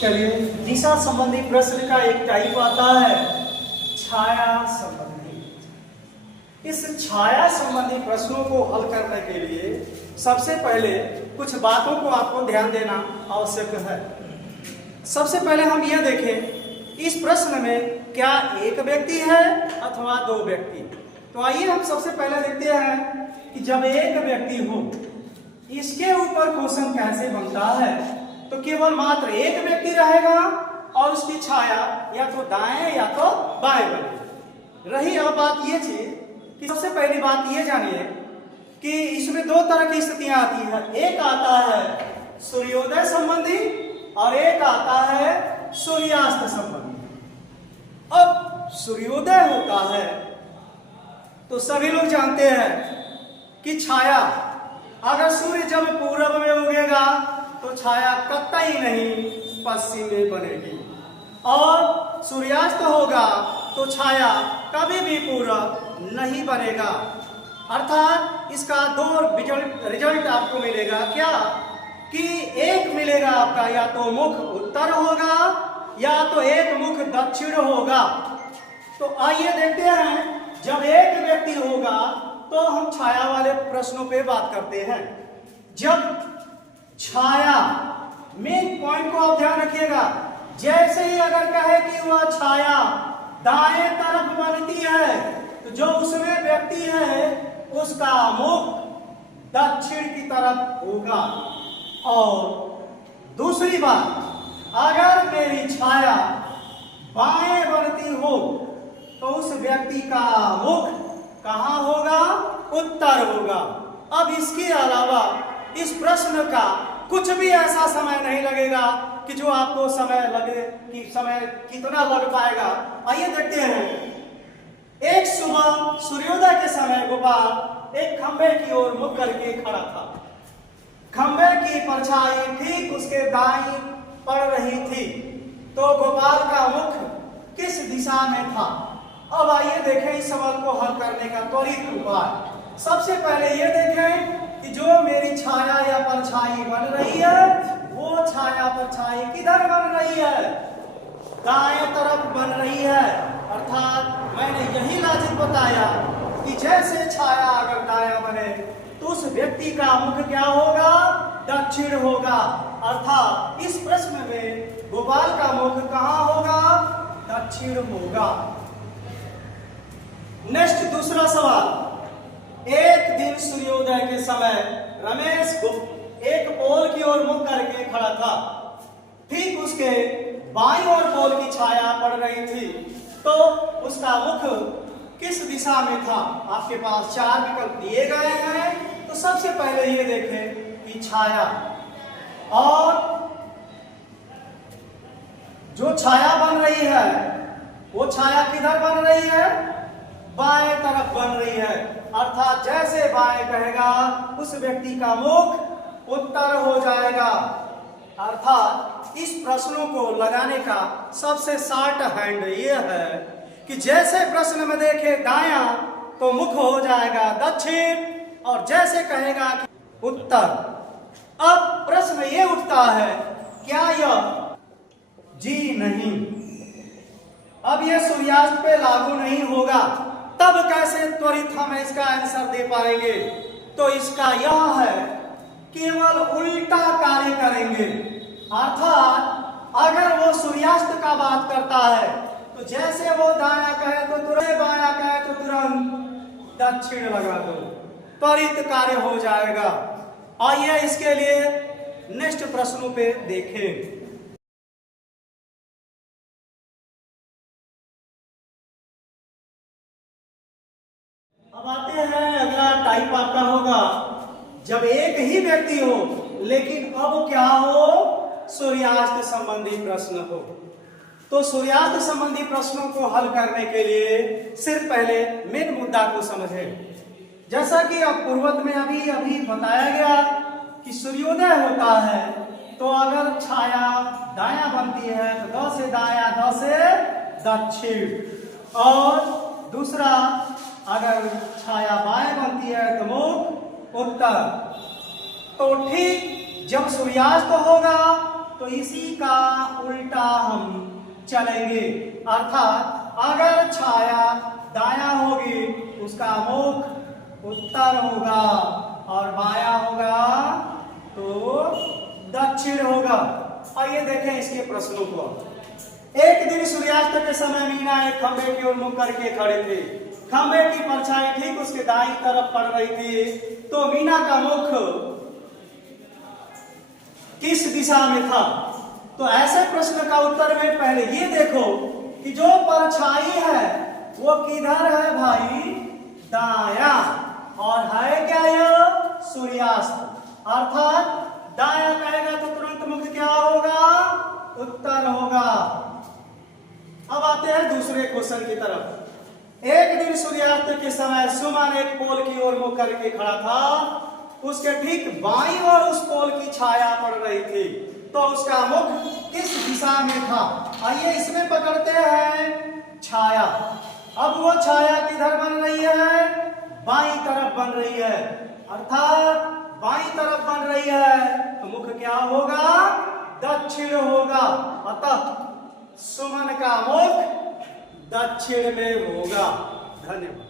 चलिए, दिशा संबंधी प्रश्न का एक टाइप आता है छाया संबंधी। इस छाया संबंधी प्रश्नों को हल करने के लिए सबसे पहले कुछ बातों को आपको ध्यान देना आवश्यक है। सबसे पहले हम यह देखें, इस प्रश्न में क्या एक व्यक्ति है अथवा दो व्यक्ति। तो आइए हम सबसे पहले देखते हैं कि जब एक व्यक्ति हो, इसके ऊपर क्वेश्चन कैसे बनता है। तो केवल मात्र एक व्यक्ति रहेगा और उसकी छाया या तो दाएं या तो बाएं बनेगी। रही अब बात ये थी कि सबसे पहली बात ये जानिए कि इसमें दो तरह की स्थितियां आती है। एक आता है सूर्योदय संबंधी और एक आता है सूर्यास्त संबंधी। अब सूर्योदय होता है तो सभी लोग जानते हैं कि छाया अगर सूर्य जब पूरब में उगेगा तो छाया कतई नहीं पश्चिम में बनेगी, और सूर्यास्त होगा तो छाया कभी भी पूरब नहीं बनेगा। अर्थात इसका दो रिजल्ट आपको मिलेगा। क्या कि एक मिलेगा आपका या तो मुख उत्तर होगा या तो एक मुख दक्षिण होगा। तो आइए देखते हैं, जब एक व्यक्ति होगा तो हम छाया वाले प्रश्नों पे बात करते हैं। जब छाया, मेन पॉइंट को आप ध्यान रखिएगा, जैसे ही अगर कहे कि वह छाया दाएं तरफ बनती है तो जो उसमें व्यक्ति है उसका मुख दक्षिण की तरफ होगा। और दूसरी बात, अगर मेरी छाया बाएं बनती हो तो उस व्यक्ति का मुख कहां होगा? उत्तर होगा। अब इसके अलावा इस प्रश्न का कुछ भी ऐसा समय नहीं लगेगा कि जो आपको समय लगे कि समय कितना लग पाएगा। आइए देखते हैं। एक सुबह सूर्योदय के समय गोपाल एक खंबे की ओर मुख करके खड़ा था। खंबे की परछाई ठीक उसके दाईं पड़ रही थी। तो गोपाल का मुख किस दिशा में था? अब आइए देखें इस सवाल को हल करने का त्वरित उपाय। सबसे पहले ये देखें कि जो मेरी छाया या परछाई बन रही है वो छाया परछाई किधर बन रही है? दाएं तरफ बन रही है। अर्थात मैंने यही लॉजिक बताया कि जैसे छाया अगर दायां बने तो उस व्यक्ति का मुख क्या होगा? दक्षिण होगा। अर्थात इस प्रश्न में गोपाल का मुख कहां होगा? दक्षिण होगा। नेक्स्ट दूसरा सवाल। एक दिन सूर्योदय के समय रमेश एक पोल की ओर मुख करके खड़ा था। ठीक उसके बाईं ओर पोल की छाया पड़ रही थी। तो उसका मुख किस दिशा में था? आपके पास चार विकल्प दिए गए हैं। तो सबसे पहले ये देखें कि छाया, और जो छाया बन रही है वो छाया किधर बन रही है? बाएं तरफ बन रही है। अर्थात जैसे बाएं कहेगा उस व्यक्ति का मुख उत्तर हो जाएगा। अर्थात इस प्रश्नों को लगाने का सबसे शॉर्ट हैंड ये है कि जैसे प्रश्न में देखे दायां तो मुख हो जाएगा दक्षिण, और जैसे कहेगा कि उत्तर। अब प्रश्न ये उठता है, क्या यह जी नहीं? अब यह सूर्यास्त पे लागू नहीं होगा। तब कैसे त्वरित हम इसका आंसर दे पाएंगे? तो इसका यह है, केवल उल्टा कार्य करेंगे। अर्थात अगर वो सूर्यास्त का बात करता है तो जैसे वो दायां कहे तो तुरंत, बायां कहे तो तुरंत दक्षिण लगा दो, त्वरित कार्य हो जाएगा। आइए इसके लिए नेक्स्ट प्रश्नों पे देखें। अब आते हैं, अगला टाइप आपका होगा जब एक ही व्यक्ति हो लेकिन अब क्या हो? सूर्यास्त संबंधी प्रश्न हो। तो सूर्यास्त संबंधी प्रश्नों को हल करने के लिए सिर्फ पहले मेन मुद्दा को समझें। जैसा कि अब पूर्वत में अभी बताया गया कि सूर्योदय होता है तो अगर छाया दायां बनती है तो द से दायां, द से दक्षिण। और दूसरा, अगर छाया बाएं बनती है तो मुख उत्तर। तो ठीक जब सूर्यास्त होगा तो इसी का उल्टा हम चलेंगे। अर्थात अगर छाया दायां होगी उसका मुख उत्तर होगा और बायां होगा तो दक्षिण होगा। आइए देखें इसके प्रश्नों को। एक दिन सूर्यास्त के समय मीना एक खंबे की ओर मुख करके खड़े थे। खंबे की परछाई ठीक उसके दाईं तरफ पड़ रही थी, तो मीना का मुख किस दिशा में था? तो ऐसे प्रश्न का उत्तर में पहले ये देखो कि जो परछाई है वो किधर है भाई? दाया। और है क्या यह? सूर्यास्त। अर्थात दाया कहेगा तो तुरंत मुख क्या होगा? उत्तर होगा। अब आते हैं दूसरे क्वेश्चन की तरफ। एक दिन सूर्यास्त के समय सुमन एक पोल की ओर मुख करके खड़ा था। उसके ठीक बाईं ओर उस पोल की छाया पड़ रही थी, तो उसका मुख किस दिशा में था? आइए इसमें पकड़ते हैं छाया। अब वो छाया किधर बन रही है? बाईं तरफ बन रही है। अर्थात बाईं तरफ बन रही है तो मुख क्या होगा? दक्षिण होगा। अतः सुमन का मुख दक्षिण में होगा। धन्यवाद।